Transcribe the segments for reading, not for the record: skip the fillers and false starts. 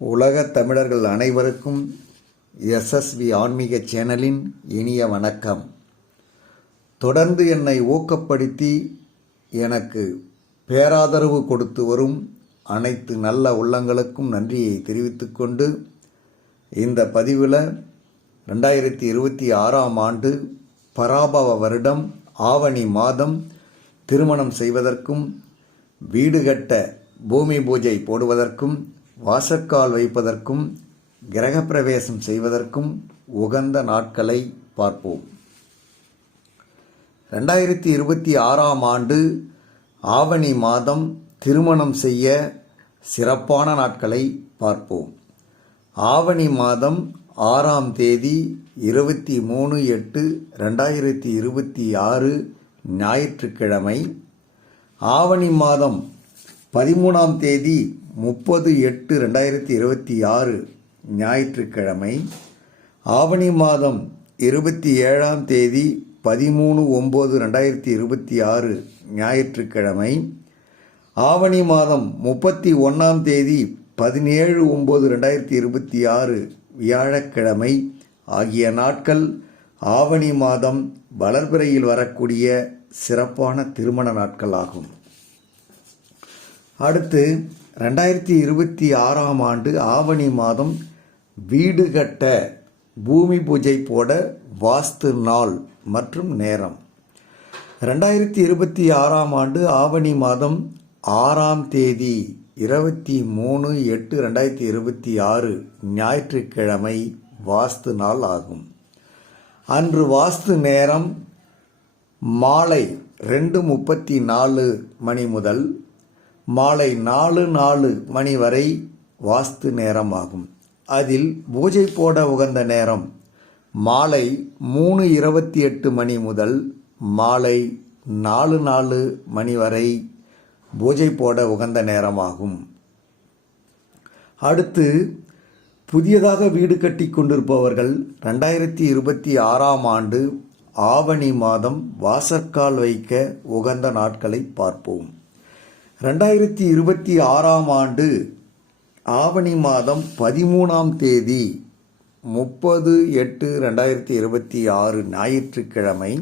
உலகத் தமிழர்கள் அனைவருக்கும் எஸ்எஸ்வி ஆன்மீக சேனலின் இனிய வணக்கம். தொடர்ந்து என்னை ஊக்கப்படுத்தி எனக்கு பேராதரவு கொடுத்து வரும் அனைத்து நல்ல உள்ளங்களுக்கும் நன்றியை தெரிவித்துக்கொண்டு, இந்த பதிவில் 2026ஆம் ஆண்டு பராபவ வருடம் ஆவணி மாதம் திருமணம் செய்வதற்கும், வீடு கட்ட பூமி பூஜை போடுவதற்கும், வாசற்கால் வைப்பதற்கும், கிரகப்பிரவேசம் செய்வதற்கும் உகந்த நாட்களை பார்ப்போம். 2026ஆம் ஆண்டு ஆவணி மாதம் திருமணம் செய்ய சிறப்பான நாட்களை பார்ப்போம். ஆவணி மாதம் 6ஆம் தேதி 23/8/2026 ஞாயிற்றுக்கிழமை. ஆவணி மாதம் 13ஆம் தேதி 30/8/2026 ஞாயிற்றுக்கிழமை. ஆவணி மாதம் 27ஆம் தேதி 13/9/2026 ஞாயிற்றுக்கிழமை. ஆவணி மாதம் 31ஆம் தேதி 17/9/2026 வியாழக்கிழமை ஆகிய நாட்கள் ஆவணி மாதம் வளர்பிறையில் வரக்கூடிய சிறப்பான திருமண நாட்கள் ஆகும். அடுத்து 2026ஆம் ஆண்டு ஆவணி மாதம் வீடு கட்ட பூமி பூஜை போட வாஸ்து நாள் மற்றும் நேரம். 2026ஆம் ஆண்டு ஆவணி மாதம் 6ஆம் தேதி 23/8/2026 ஞாயிற்றுக்கிழமை வாஸ்து நாள் ஆகும். அன்று வாஸ்து நேரம் மாலை 2:34 மணி முதல் மாலை 4:04 மணி வரை வாஸ்து நேரம் ஆகும். அதில் பூஜை போட உகந்த நேரம் மாலை 3:28 மணி முதல் மாலை 4:04 மணி வரை பூஜை போட உகந்த நேரமாகும். அடுத்து புதியதாக வீடு கட்டி கொண்டிருப்பவர்கள் 2026ஆம் ஆண்டு ஆவணி மாதம் வாசற்கால் வைக்க உகந்த நாட்களை பார்ப்போம். 2026ஆம் ஆண்டு ஆவணி மாதம் 13ஆம் தேதி 30/8/2026 ஞாயிற்றுக்கிழமை.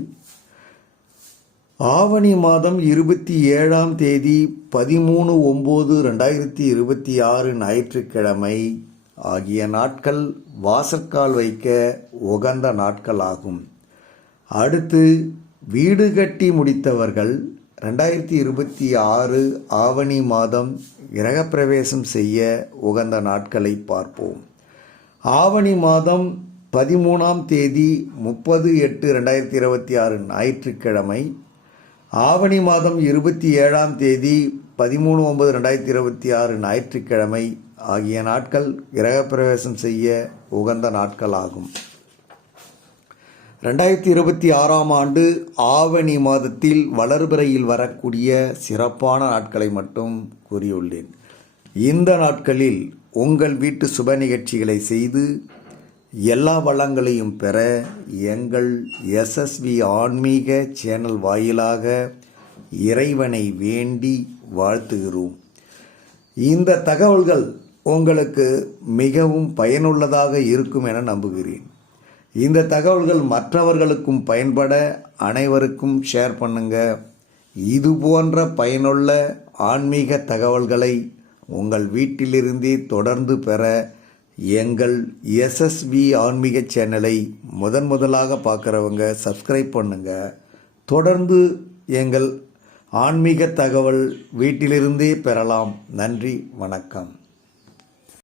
ஆவணி மாதம் 27ஆம் தேதி 13/9/2026 ஞாயிற்றுக்கிழமை ஆகிய நாட்கள் வாசற்கால் வைக்க உகந்த நாட்களாகும். அடுத்து வீடு கட்டி முடித்தவர்கள் 2026 ஆவணி மாதம் கிரகப்பிரவேசம் செய்ய உகந்த நாட்களை பார்ப்போம். ஆவணி மாதம் 13ஆம் தேதி 30/8/2026 ஞாயிற்றுக்கிழமை. ஆவணி மாதம் 27ஆம் தேதி 13/9/2026 ஞாயிற்றுக்கிழமை ஆகிய நாட்கள் கிரகப்பிரவேசம் செய்ய உகந்த நாட்களாகும். 2026ஆம் ஆண்டு ஆவணி மாதத்தில் வளர்பிறையில் வரக்கூடிய சிறப்பான நாட்களை மட்டும் கூறியுள்ளேன். இந்த நாட்களில் உங்கள் வீட்டு சுப நிகழ்ச்சிகளை செய்து எல்லா வளங்களையும் பெற எங்கள் எஸ்எஸ்வி ஆன்மீக சேனல் வாயிலாக இறைவனை வேண்டி வாழ்த்துகிறோம். இந்த தகவல்கள் உங்களுக்கு மிகவும் பயனுள்ளதாக இருக்கும் என நம்புகிறேன். இந்த தகவல்கள் மற்றவர்களுக்கும் பயன்பட அனைவருக்கும் ஷேர் பண்ணுங்க. இது போன்ற பயனுள்ள ஆன்மீக தகவல்களை உங்கள் வீட்டிலிருந்தே தொடர்ந்து பெற எங்கள் எஸ்எஸ்வி ஆன்மீக சேனலை முதலாக பார்க்குறவங்க சப்ஸ்கிரைப் பண்ணுங்க. தொடர்ந்து எங்கள் ஆன்மீக தகவல் வீட்டிலிருந்தே பெறலாம். நன்றி, வணக்கம்.